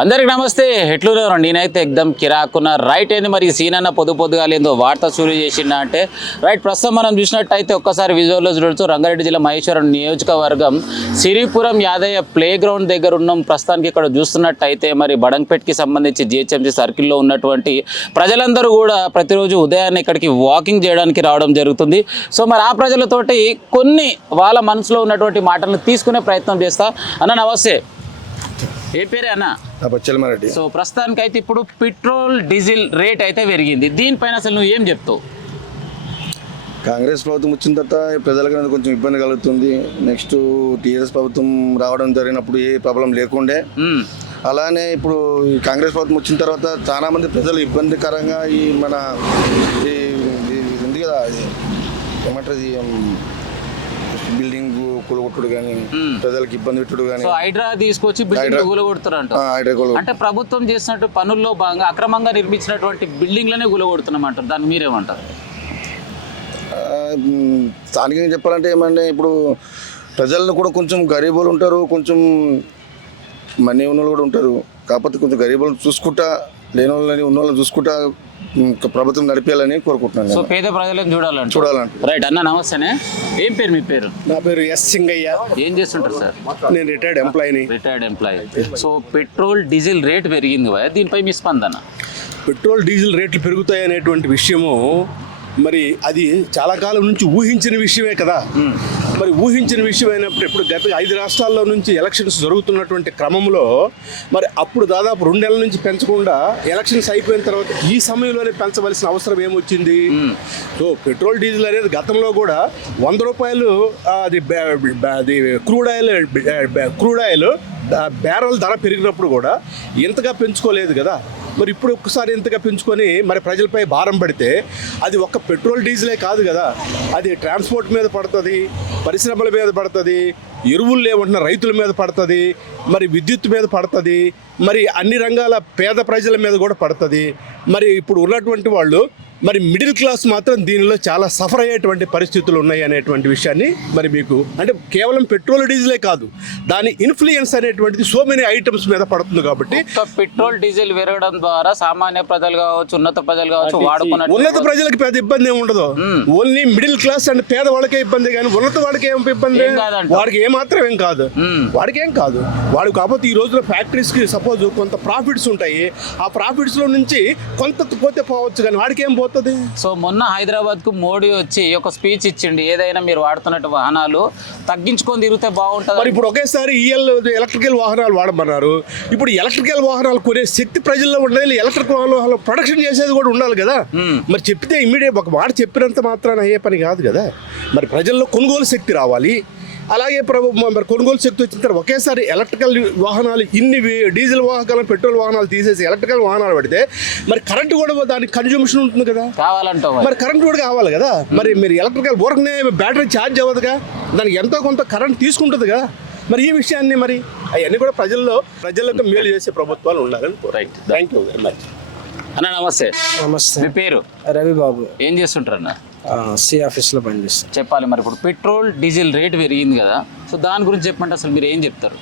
అందరికి నమస్తే. ఎట్లున్నారు? నేనైతే ఎక్దమ్ కిరాకున్న రైట్ అయింది. మరి సీన్ అన్న పొద్దుగా లేదో వార్త షూరు చేసిండ అంటే రైట్. ప్రస్తుతం మనం చూసినట్టయితే ఒక్కసారి విజువల్లో చూడొచ్చు. రంగారెడ్డి జిల్లా మహేశ్వరం నియోజకవర్గం సిరిపురం యాదయ్య ప్లే గ్రౌండ్ దగ్గర ఉన్నాం. ప్రస్తుతానికి ఇక్కడ చూస్తున్నట్టయితే మరి బడంగ్పేట్కి సంబంధించి జిహెచ్ఎంసీ సర్కిల్లో ఉన్నటువంటి ప్రజలందరూ కూడా ప్రతిరోజు ఉదయాన్నే ఇక్కడికి వాకింగ్ చేయడానికి రావడం జరుగుతుంది. సో మరి ఆ ప్రజలతోటి కొన్ని వాళ్ళ మనసులో ఉన్నటువంటి మాటలను తీసుకునే ప్రయత్నం చేస్తా. అన్న నమస్తే, ఏ పేరే అన్న? పచ్చలమారెడ్డి. సో ప్రస్తుతానికైతే ఇప్పుడు పెట్రోల్ డీజిల్ రేట్ అయితే పెరిగింది. దీనిపైన అసలు నువ్వు ఏం చెప్తావు? కాంగ్రెస్ ప్రభుత్వం వచ్చిన తర్వాత ప్రజలకు కొంచెం ఇబ్బంది కలుగుతుంది. నెక్స్ట్ టీఆర్ఎస్ ప్రభుత్వం రావడం జరిగినప్పుడు ఏ ప్రాబ్లం లేకుండే, అలానే ఇప్పుడు ఈ కాంగ్రెస్ ప్రభుత్వం వచ్చిన తర్వాత చాలా మంది ప్రజలు ఇబ్బందికరంగా ఈ మన ఉంది కదా, ఏమంటారు, బిల్డింగ్ కూలగొట్టుడు కానీ, ప్రజలకు ఇబ్బంది పెట్టుడు కానీ, హైడ్రా తీసుకొచ్చి బిల్డింగ్ కూలగొడుతారంట. అంటే ప్రభుత్వం చేసినట్టు పనుల్లో భాగంగా అక్రమంగా నిర్మించినటువంటి బిల్డింగ్లనే కూలగొడుతున్నాం అంటారు. దాన్ని మీరేమంటారు? స్థానికంగా చెప్పాలంటే ఏమంటే ఇప్పుడు ప్రజలను కూడా కొంచెం గరీబులు ఉంటారు, కొంచెం మనీ ఉన్న వాళ్ళు కూడా ఉంటారు. కాకపోతే కొంచెం గరీబులు చూసుకుంటా, లేని వాళ్ళని ఉన్న వాళ్ళని చూసుకుంటా ప్రభుత్వం నడిపేయాలని కోరుకుంటున్నాను. సో పేద ప్రజలను చూడాలంటే రైట్. అన్న నమస్తేనే, ఏం పేరు మీ పేరు? నా పేరు ఎస్ సింగయ్య. ఏం చేస్తుంటారు సార్? నేను రిటైర్డ్ ఎంప్లాయీని. సో పెట్రోల్ డీజిల్ రేట్ పెరిగింది కదా, దీనిపై మీ స్పందన? పెట్రోల్ డీజిల్ రేట్లు పెరుగుతాయి అనేటువంటి విషయము మరి అది చాలా కాలం నుంచి ఊహించిన విషయమే కదా. మరి ఊహించిన విషయం అయినప్పుడు ఇప్పుడు గత 5 రాష్ట్రాల్లో నుంచి ఎలక్షన్స్ జరుగుతున్నటువంటి క్రమంలో మరి అప్పుడు దాదాపు 2 నెలల నుంచి పెంచకుండా ఎలక్షన్స్ అయిపోయిన తర్వాత ఈ సమయంలోనే పెంచవలసిన అవసరం ఏమొచ్చింది? సో పెట్రోల్ డీజిల్ అనేది గతంలో కూడా 100 రూపాయలు అది క్రూడ్ ఆయిల్ బ్యారల్ ధర పెరిగినప్పుడు కూడా ఇంతగా పెంచుకోలేదు కదా. మరి ఇప్పుడు ఒక్కసారి ఇంతగా పెంచుకొని మరి ప్రజలపై భారం పడితే అది ఒక్క పెట్రోల్ డీజిలే కాదు కదా, అది ట్రాన్స్పోర్ట్ మీద పడుతుంది, పరిశ్రమల మీద పడుతుంది, ఎరువులు లేవంటున్న రైతుల మీద పడుతుంది, మరి విద్యుత్ మీద పడుతుంది, మరి అన్ని రంగాల పేద ప్రజల మీద కూడా పడుతుంది. మరి ఇప్పుడు ఉన్నటువంటి వాళ్ళు మరి మిడిల్ క్లాస్ మాత్రం దీనిలో చాలా సఫర్ అయ్యేటువంటి పరిస్థితులు ఉన్నాయి అనేటువంటి విషయాన్ని మరి మీకు అంటే కేవలం పెట్రోల్ డీజిలే కాదు, దాని ఇన్ఫ్లుయెన్స్ అనేటువంటిది సో మెనీ ఐటమ్స్ మీద పడుతుంది. కాబట్టి పెట్రోల్ డీజిల్ పెరగడం ద్వారా సామాన్య ప్రజలు కావచ్చు, ఉన్నత ప్రజలు కావచ్చు వాడుకున్న ఉన్నత ప్రజలకు పెద్ద ఇబ్బంది ఏమి ఉండదు. ఓన్లీ మిడిల్ క్లాస్ అండ్ పేద వాళ్ళకే ఇబ్బంది, కానీ ఉన్నత వాడికి ఏం ఇబ్బంది? వాడికి ఏమాత్రం ఏం కాదు, వాడికి ఏం కాదు. వాడు కాకపోతే ఈ రోజున ఫ్యాక్టరీస్కి సపోజ్ కొంత ప్రాఫిట్స్ ఉంటాయి, ఆ ప్రాఫిట్స్లో నుంచి కొంత పోతే పోవచ్చు, కానీ వాడికి ఏం పోతుంది? సో మొన్న హైదరాబాద్ కు మోడీ వచ్చి ఒక స్పీచ్ ఇచ్చిండి, ఏదైనా మీరు వాడుతున్నట్టు వాహనాలు తగ్గించుకొని తిరిగితే బాగుంటుంది. మరి ఇప్పుడు ఒకేసారి ఎలక్ట్రికల్ వాహనాలు వాడమన్నారు. ఇప్పుడు ఎలక్ట్రికల్ వాహనాలు కొనే శక్తి ప్రజల్లో ఉండాలి, ఎలక్ట్రికల్ వాహనాలు ప్రొడక్షన్ చేసేది కూడా ఉండాలి కదా. మరి చెప్తే ఇమ్మీడియట్ ఒక మాట చెప్పినంత మాత్రాన అయ్యే పని కాదు కదా. మరి ప్రజల్లో కొనుగోలు శక్తి రావాలి. అలాగే మరి కొనుగోలు శక్తి వచ్చిన తర్వాత ఒకేసారి ఎలక్ట్రికల్ వాహనాలు ఇన్ని డీజిల్ వాహనాలు పెట్రోల్ వాహనాలు తీసేసి ఎలక్ట్రికల్ వాహనాలు పడితే మరి కరెంటు కూడా దానికి కన్జ్యూమ్షన్ ఉంటుంది కదా, కావాలంటావు. మరి కరెంట్ కూడా కావాలి కదా. మరి మీరు ఎలక్ట్రికల్ ఊరకనే బ్యాటరీ ఛార్జ్ అవ్వదుగా, దానికి ఎంతో కొంత కరెంట్ తీసుకుంటుంది కదా. మరి ఈ విషయాన్ని మరి అవన్నీ కూడా ప్రజలకు మేలు చేసే ప్రభుత్వాలు ఉండాలని. Right, thank you very much. అన్న నమస్తే. నమస్తే. మీ పేరు? రవి బాబు. ఏం చేస్తుంటారు అన్న? సి ఆఫీస్లో పనిచేస్తాను. చెప్పాలి. మరి ఇప్పుడు పెట్రోల్ డీజిల్ రేట్ పెరిగింది కదా, సో దాని గురించి చెప్పండి. అసలు మీరు ఏం చెప్తారు?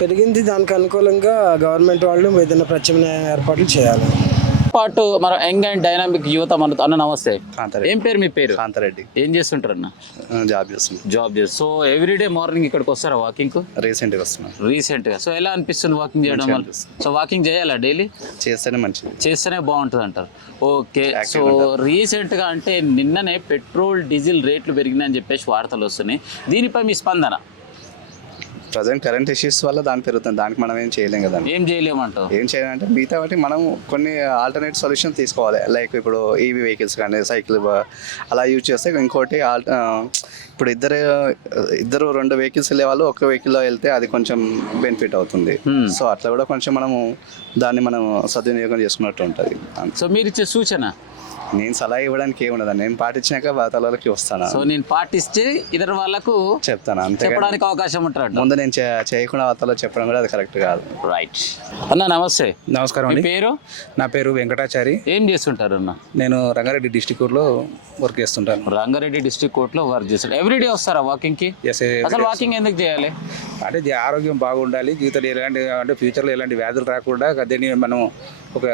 పెరిగింది, దానికి అనుకూలంగా గవర్నమెంట్ వాళ్ళు ఏదైనా ప్రత్యామ్నాయ ఏర్పాట్లు చేయాలి. పాటు మన యంగ్ అండ్ డైనామిక్ యువత మన అన్న నమస్తే. ఏం పేరు మీ పేరు? కాంతారెడ్డి. ఏం చేస్తుంటారు అన్న? జాబ్ చేస్తున్నాను. సో ఎవ్రీడే మార్నింగ్ ఇక్కడికి వస్తారా వాకింగ్ కు? రీసెంట్గా వస్తున్నాను. రీసెంట్గా. సో ఎలా అనిపిస్తుంది వాకింగ్ చేయడం వల్ల? సో వాకింగ్ చేయాలా డైలీ? చేస్తేనే మంచిది, చేస్తేనే బాగుంటుంది అంటారు. ఓకే. సో రీసెంట్గా అంటే నిన్ననే పెట్రోల్ డీజిల్ రేట్లు పెరిగినాయని చెప్పేసి వార్తలు వస్తున్నాయి, దీనిపై మీ స్పందన? ప్రజెంట్ కరెంట్ ఇష్యూస్ వల్ల దాని పెరుగుతుంది, దానికి మనం ఏం చేయలేం కదా. ఏం చేయలేమంటావు? ఏం చేయాలంటే మిగతా వాటి మనం కొన్ని ఆల్టర్నేట్ సొల్యూషన్ తీసుకోవాలి. లైక్ ఇప్పుడు ఈవీ వెహికల్స్ కానీ సైకిల్ అలా యూజ్ చేస్తే, ఇంకోటి ఇప్పుడు ఇద్దరు 2 వెహికల్స్ వెళ్ళే వాళ్ళు ఒక వెహికల్లో వెళ్తే అది కొంచెం బెనిఫిట్ అవుతుంది. సో అట్లా కూడా కొంచెం మనం దాన్ని సద్వినియోగం చేసుకున్నట్టు ఉంటుంది. సో మీరు ఇచ్చే సూచన? నేను సలహా ఇవ్వడానికి ఏమున్నదా, నేను పాటించాక వాతావరణకి వస్తాను, సో నేను పాటిస్తే ఇతర వాళ్ళకు చెప్తాను అంతే. చెప్పడానికి అవకాశం ఉంటాడు. ముందు నేను చేయకుండా వాతావరణం చెప్పడం కూడా అది కరెక్ట్ కాదు. రైట్ అన్న, నమస్తే. నమస్కారం మీ అండి. పేరు? నా పేరు వెంకటాచారి. ఏం చేస్తుంటారు అన్న? నేను రంగారెడ్డి డిస్టిక్ కోర్టులో వర్క్ చేస్తుంటాను. రంగారెడ్డి డిస్ట్రిక్ట్ కోర్టులో వర్క్ చేస్తారు. ఎవ్రీడే వస్తారా వాకింగ్ కి? ఎస్, అసలు వాకింగ్ ఎందుకు చేయాలి? అంటే ఆరోగ్యం బాగుండాలి, జీవితంలో ఎలాంటి అంటే ఫ్యూచర్లో ఎలాంటి వ్యాధులు రాకుండా దీన్ని మనం ఒక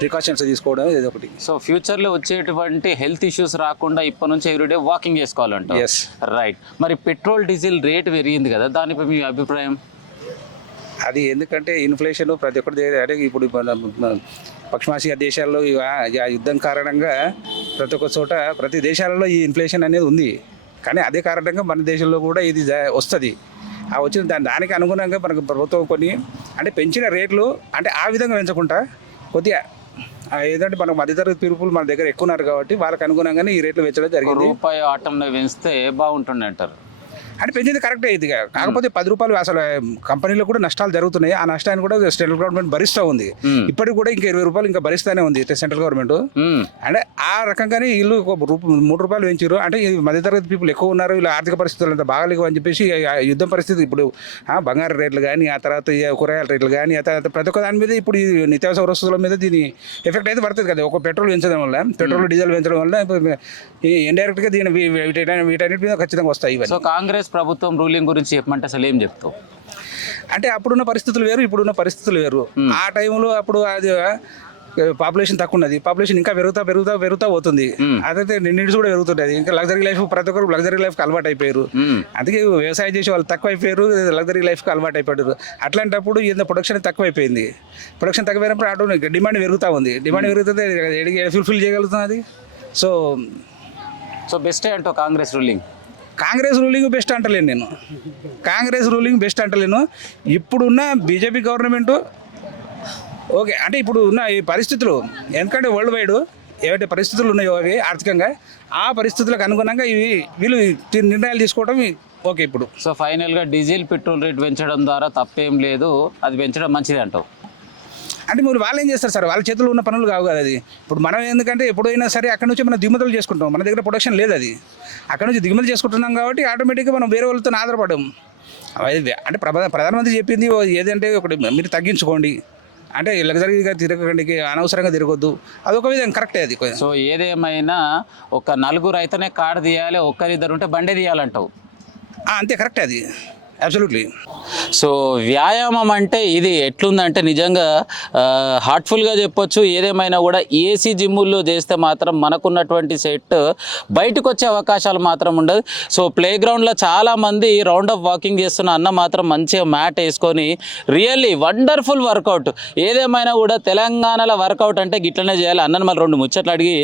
ప్రికాషన్స్ తీసుకోవడం ఇది ఒకటి. సో ఫ్యూచర్ లో వచ్చేటువంటి హెల్త్ ఇష్యూస్ రాకుండా ఇప్పటి నుంచి ఎవ్రీడే వాకింగ్ చేసుకోవాలంట. Yes. రైట్. మరి పెట్రోల్ డీజిల్ రేట్ పెరిగింది కదా, దానిపై మీ అభిప్రాయం? అది ఎందుకంటే ఇన్ఫ్లేషన్ ప్రతి ఒక్కటి అంటే ఇప్పుడు మన పశ్చిమాసియా దేశాల్లో ఆ యుద్ధం కారణంగా ప్రతి ఒక్క చోట ప్రతి దేశాలలో ఈ ఇన్ఫ్లేషన్ అనేది ఉంది. కానీ అదే కారణంగా మన దేశంలో కూడా ఇది వస్తుంది. ఆ వచ్చిన దానికి అనుగుణంగా మనకు ప్రభుత్వం కొన్ని అంటే పెంచిన రేట్లు అంటే ఆ విధంగా పెంచకుండా కొద్దిగా ఏదంటే మనకు మధ్యతరగతి పీపుల్ మన దగ్గర ఎక్కువ ఉన్నారు కాబట్టి వాళ్ళకి అనుగుణంగానే ఈ రేట్లు పెంచడం జరిగింది. రూపాయి ఆటంలో పెంచితే బాగుంటుండే అంటారు. అంటే పెంచింది కరెక్టే ఇది, కాకపోతే 10 రూపాయలు అసలు కంపెనీలో కూడా నష్టాలు జరుగుతున్నాయి. ఆ నష్టాన్ని కూడా సెంట్రల్ గవర్నమెంట్ భరిస్తూ ఉంది. ఇప్పటికి కూడా ఇంకా 20 రూపాయలు ఇంకా భరిస్తూనే ఉంది సెంట్రల్ గవర్నమెంట్. అంటే ఆ రకంగానే వీళ్ళు 3 రూపాయలు పెంచారు. అంటే ఈ మధ్యతరగతి పీపుల్ ఎక్కువ ఉన్నారు, వీళ్ళ ఆర్థిక పరిస్థితులు అంతా బాగాలేవు అని చెప్పేసి యుద్ధం పరిస్థితి ఇప్పుడు బంగారు రేట్లు కానీ, ఆ తర్వాత కూరగాయల రేట్లు కానీ, ఆ తర్వాత ప్రతి ఒక్క దాని మీద ఇప్పుడు ఈ నిత్యావసర వస్తువుల మీద దీని ఎఫెక్ట్ అయితే పడుతుంది కదా. ఒక పెట్రోల్ పెంచడం వల్ల, పెట్రోల్ డీజిల్ పెంచడం వల్ల ఇండైరెక్ట్గా దీని వీటన్నిటి మీద ఖచ్చితంగా వస్తాయి ఇవన్నీ. సో కాంగ్రెస్ ప్రభుత్వం రూలింగ్ గురించి చెప్పమంటే అసలు ఏం చెప్తావు? అంటే అప్పుడున్న పరిస్థితులు వేరు, ఇప్పుడున్న పరిస్థితులు వేరు. ఆ టైంలో అప్పుడు అది పాపులేషన్ తక్కువ ఉన్నది, పాపులేషన్ ఇంకా పెరుగుతా పోతుంది. అదైతే నీడ్స్ కూడా పెరుగుతుంటుంది. ఇంకా లగ్జరీ లైఫ్ ప్రతి ఒక్కరు లగ్జరీ లైఫ్కి అలవాటు అయిపోయారు. అందుకే వ్యవసాయం చేసే వాళ్ళు తక్కువ అయిపోయారు, లగ్జరీ లైఫ్కి అలవాటు అయిపోయారు. అట్లాంటప్పుడు ఇంత ప్రొడక్షన్ తక్కువ అయిపోయింది. ప్రొడక్షన్ తక్కువైనప్పుడు ఆటో డిమాండ్ పెరుగుతూ ఉంది. డిమాండ్ పెరుగుతుంది, ఫుల్ఫిల్ చేయగలుగుతుంది అది. సో బెస్టే అంటావు Congress ruling? Congress ruling best అంటలేను నేను. కాంగ్రెస్ రూలింగ్ బెస్ట్ అంటలేను. ఇప్పుడున్న బీజేపీ గవర్నమెంట్ ఓకే. అంటే ఇప్పుడు ఉన్న ఈ పరిస్థితులు, ఎందుకంటే వరల్డ్ వైడ్ ఏవైతే పరిస్థితులు ఉన్నాయో అవి ఆర్థికంగా, ఆ పరిస్థితులకు అనుగుణంగా వీళ్ళు నిర్ణయాలు తీసుకోవడం ఓకే. ఇప్పుడు సో ఫైనల్గా డీజిల్ పెట్రోల్ రేట్ పెంచడం ద్వారా తప్పేం లేదు, అది పెంచడం మంచిది అంటావు? అంటే మీరు వాళ్ళు ఏం చేస్తారు సార్, వాళ్ళ చేతుల్లో ఉన్న పనులు కావు కదా అది. ఇప్పుడు మనం ఎందుకంటే ఎప్పుడైనా సరే అక్కడ నుంచి మనం దిగుమతులు చేసుకుంటాం, మన దగ్గర ప్రొడక్షన్ లేదు. అది అక్కడ నుంచి దిగుమతి చేసుకుంటున్నాం కాబట్టి ఆటోమేటిక్గా మనం వేరే వాళ్ళతో ఆధారపడము. అంటే ప్రధానమంత్రి చెప్పింది ఏదంటే ఒకటి మీరు తగ్గించుకోండి, అంటే లగ్జరీగా తిరగకండి, అనవసరంగా తిరగొద్దు, అదొక విధంగా కరెక్టే అది. సో ఏదేమైనా ఒక నలుగురు అయితేనే కారు తీయాలి, ఒక్కరిద్దరు ఉంటే బండి తీయాలంటావు? అంతే, కరెక్టే అది, అబ్సల్యూట్లీ. సో వ్యాయామం అంటే ఇది ఎట్లుందంటే నిజంగా హార్ట్ఫుల్గా చెప్పొచ్చు. ఏదేమైనా కూడా ఏసీ జిమ్ముల్లో చేస్తే మాత్రం మనకున్నటువంటి సెట్ బయటకు వచ్చే అవకాశాలు మాత్రం ఉండదు. సో ప్లే గ్రౌండ్లో చాలామంది రౌండ్ ఆఫ్ వాకింగ్ చేస్తున్న అన్న మాత్రం మంచిగా మ్యాట్ వేసుకొని రియల్లీ వండర్ఫుల్ వర్కౌట్. ఏదేమైనా కూడా తెలంగాణలో వర్కౌట్ అంటే గిట్లనే చేయాలి. అన్నను మళ్ళీ 2 ముచ్చట్లు అడిగి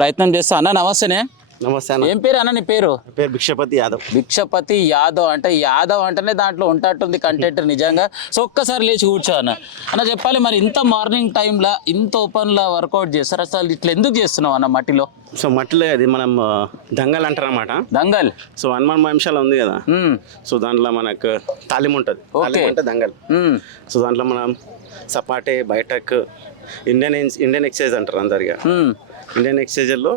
ప్రయత్నం చేస్తా. అన్న నమస్తేనే. నమస్తే అన్న. ఏం పేరు అన్న నీ పేరు? పేరు భిక్షపతి యాదవ్. భిక్షపతి యాదవ్ అంటే యాదవ్ అంటేనే దాంట్లో ఉంటట్టుంది కంటెంట్ నిజంగా. సో ఒక్కసారి లేచి కూర్చో అన్న చెప్పాలి, మరి ఇంత మార్నింగ్ టైంలో ఇంత ఓపెన్లో వర్కౌట్ చేస్తారు, అసలు ఇట్లా ఎందుకు చేస్తున్నావు అన్న మట్టిలో? సో మట్టిలో అది మనం దంగల్ అంటారు అన్నమాట. దంగల్ సో హనుమాన్ వంశాల ఉంది కదా, సో దాంట్లో మనకు తాలిం ఉంటుంది. తాలిం అంటే దంగల్. సో దాంట్లో మనం సపాటే, బైటక్, ఇండియన్ ఎక్సర్సైజ్ అంటారు అందరిగా. ఇండియన్ ఎక్సర్సైజ్లో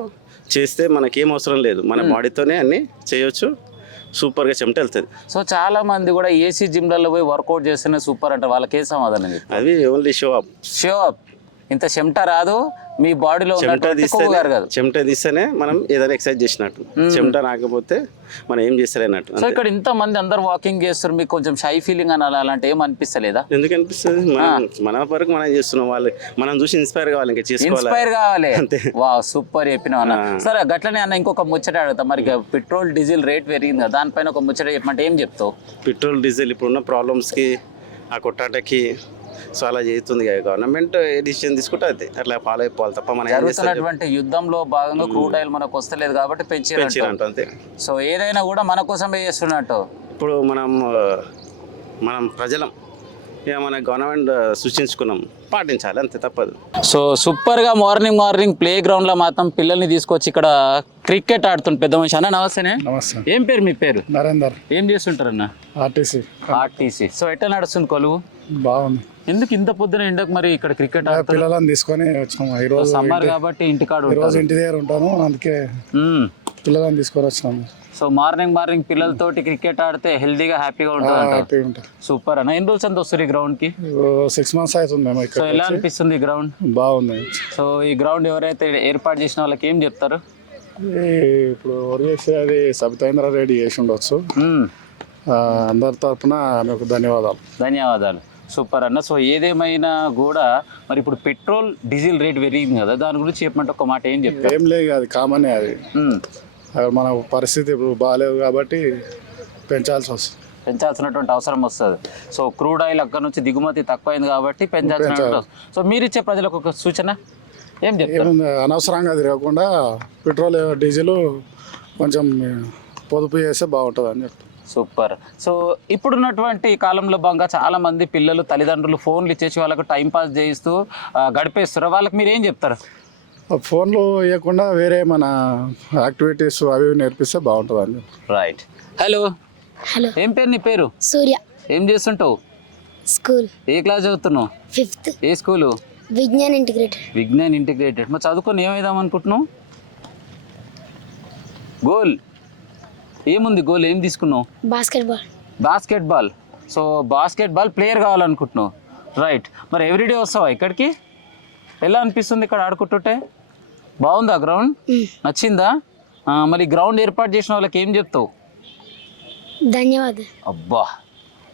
చేస్తే మనకేం అవసరం లేదు, మన బాడీతోనే అన్నీ చేయొచ్చు, సూపర్గా చెమట వెళ్తుంది. సో చాలా మంది కూడా ఏసీ జిమ్లలో పోయి వర్కౌట్ చేస్తేనే సూపర్ అంటారు, వాళ్ళకి ఏ సమాధానం చెప్పు? అది only show up. Show up. ఇంత చెమట రాదు మీ బాడీలో చెమట తీస్తేనే మనం ఏదైనా ఎక్సర్సైజ్ చేసినట్టు, చెమట రాకపోతే మనం ఏం చేస్తలేనట్టు. సో ఇక్కడ ఇంత మంది అందరు వాకింగ్ చేస్తారు, మీకు కొంచెం షై ఫీలింగ్ అని అలాంటి ఏం అనిపిస్తలేదా? ఎందుకు అనిపిస్తుంది? మన వరకు మనం చేస్తున్నాం, వాళ్ళు మనం చూసి ఇన్స్పైర్ కావాలి, ఇంకా ఇన్స్పైర్ కావాలి. వా సూపర్ చెప్పినావు అన్న. సరే గట్లనే అన్న ఇంకొక ముచ్చట అడుగుతా, మరి పెట్రోల్ డీజిల్ రేట్ పెరిగింది కదా, దానిపైన ఒక ముచ్చట చెప్పమంటే ఏం చెప్తావు? పెట్రోల్ డీజిల్ ఇప్పుడున్న ప్రాబ్లమ్స్కి, ఆ కొట్టాటకి సో అలా చేస్తుంది కదా గవర్నమెంట్. ఏ డిసిషన్ తీసుకుంటే అది అట్లా ఫాలో అయిపోవాలి తప్ప మనం జరుగుతున్నటువంటి యుద్ధంలో భాగంగా క్రూడ్ ఆయిల్ మనకు వస్తలేదు కాబట్టి పెంచారంట అంతే. సో ఏదైనా కూడా మన కోసమే చేస్తున్నట్టు. ఇప్పుడు మనం ప్రజలం ఇక మన గవర్నమెంట్ సూచించుకున్నాం, పాటించాలి అంతే, తప్పదు. సో సూపర్గా మార్నింగ్ ప్లే గ్రౌండ్లో మాత్రం పిల్లల్ని తీసుకొచ్చి ఇక్కడ క్రికెట్ ఆడుతుంది పెద్ద మనిషి. అన్న నమస్తేనే. నమస్తే. ఏం పేరు మీ పేరు? నరేందర్. ఏం చేస్తుంటారు అన్న? ఆర్టీసీ. సో ఎట్లా నడుస్తుంది కొలువు? బాగుంది. ఎందుకు ఇంత పొద్దున ఎండకు మరి ఇక్కడ క్రికెట్ ఆడుతున్నారు? పిల్లలను తీసుకొని వచ్చాము ఈరోజు. సమ్మర్ కాబట్టి ఇంటికాడ ఈరోజు ఇంటి దగ్గర ఉంటాను, అందుకే పిల్లలను తీసుకొని వచ్చినాము. సో మార్నింగ్ పిల్లలతోటి క్రికెట్ ఆడితే హెల్దీగా హ్యాపీగా ఉంటుంది. హ్యాపీ ఉంటుంది. సూపర్ అన్న. ఎన్ని రోజులు అంత వస్తారు ఈ గ్రౌండ్ కి? 6 months అవుతుంది మేము సో ఇక్కడ. ఎలా అనిపిస్తుంది ఈ గ్రౌండ్? బాగుంది. సో ఈ గ్రౌండ్ ఎవరైతే ఏర్పాటు చేసిన వాళ్ళకి ఏం చెప్తారు? ఇప్పుడు చేసి అది సబితేంద్ర రెడ్డి చేసి ఉండొచ్చు. అందరి తరఫున మీకు ధన్యవాదాలు. సూపర్ అన్న. సో ఏదేమైనా కూడా మరి ఇప్పుడు పెట్రోల్ డీజిల్ రేట్ పెరిగింది కదా, దాని గురించి చెప్పమంటే ఒక మాట ఏం చెప్తారు? ఏం లేదు, అది కామనే. అది మన పరిస్థితి ఇప్పుడు బాగాలేదు కాబట్టి పెంచాల్సినటువంటి అవసరం వస్తుంది. సో క్రూడ్ ఆయిల్ అక్కడ నుంచి దిగుమతి తక్కువైంది కాబట్టి పెంచాల్సిన. సో మీరు ఇచ్చే ప్రజలకు ఒక సూచన ఏం చెప్తారు? అనవసరంగా తిరగకుండా పెట్రోల్ డీజిల్ కొంచెం పొదుపు చేస్తే బాగుంటుంది అని చెప్తాను. సూపర్. సో ఇప్పుడున్నటువంటి కాలంలో బాగా చాలా మంది పిల్లలు తల్లిదండ్రులు ఫోన్లు ఇచ్చేసి వాళ్ళకు టైంపాస్ చేయిస్తూ గడిపేస్తారు. వాళ్ళకి మీరు ఏం చెప్తారు? ఫోన్లు ఇవ్వకుండా వేరే మన యాక్టివిటీస్ అవి నేర్పిస్తే బాగుంటుంది అని. రైట్. హలో. ఏం పేరు నీ పేరు? సూర్య. ఏం చేస్తుంటావు? స్కూల్. ఏ క్లాస్ చదువుతున్నావు? 5th. ఏ స్కూలు? విజ్ఞాన్ ఇంటిగ్రేటెడ్. మరి చదువుకొని ఏమైదాం అనుకుంటున్నావు? గోల్ ఏముంది? గోల్ ఏం తీసుకున్నావు? బాస్కెట్బాల్. సో బాస్కెట్బాల్ ప్లేయర్ కావాలనుకుంటున్నావు. రైట్. మరి ఎవ్రీడే వస్తావా ఇక్కడికి? ఎలా అనిపిస్తుంది ఇక్కడ ఆడుకుంటుంటే? బాగుందా గ్రౌండ్? నచ్చిందా? మరి గ్రౌండ్ ఏర్పాటు చేసిన వాళ్ళకి ఏం చెప్తావు? ధన్యవాదాలు. అబ్బా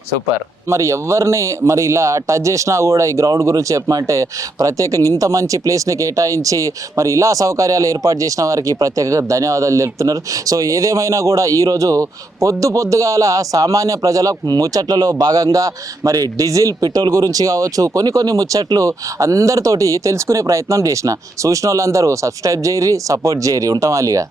సూపర్. మరి ఎవరిని మరి ఇలా టచ్ చేసినా కూడా ఈ గ్రౌండ్ గురించి చెప్పమంటే ప్రత్యేకంగా ఇంత మంచి ప్లేస్ని కేటాయించి మరి ఇలా సౌకర్యాలు ఏర్పాటు చేసిన వారికి ప్రత్యేకంగా ధన్యవాదాలు తెలుపుతున్నారు. సో ఏదేమైనా కూడా ఈరోజు పొద్దుగాల సామాన్య ప్రజల ముచ్చట్లలో భాగంగా మరి డీజిల్ పెట్రోల్ గురించి కావచ్చు కొన్ని ముచ్చట్లు అందరితోటి తెలుసుకునే ప్రయత్నం చేసిన. చూసిన వాళ్ళందరూ సబ్స్క్రైబ్ చేయరి, సపోర్ట్ చేయరి. ఉంటాం అలీగా.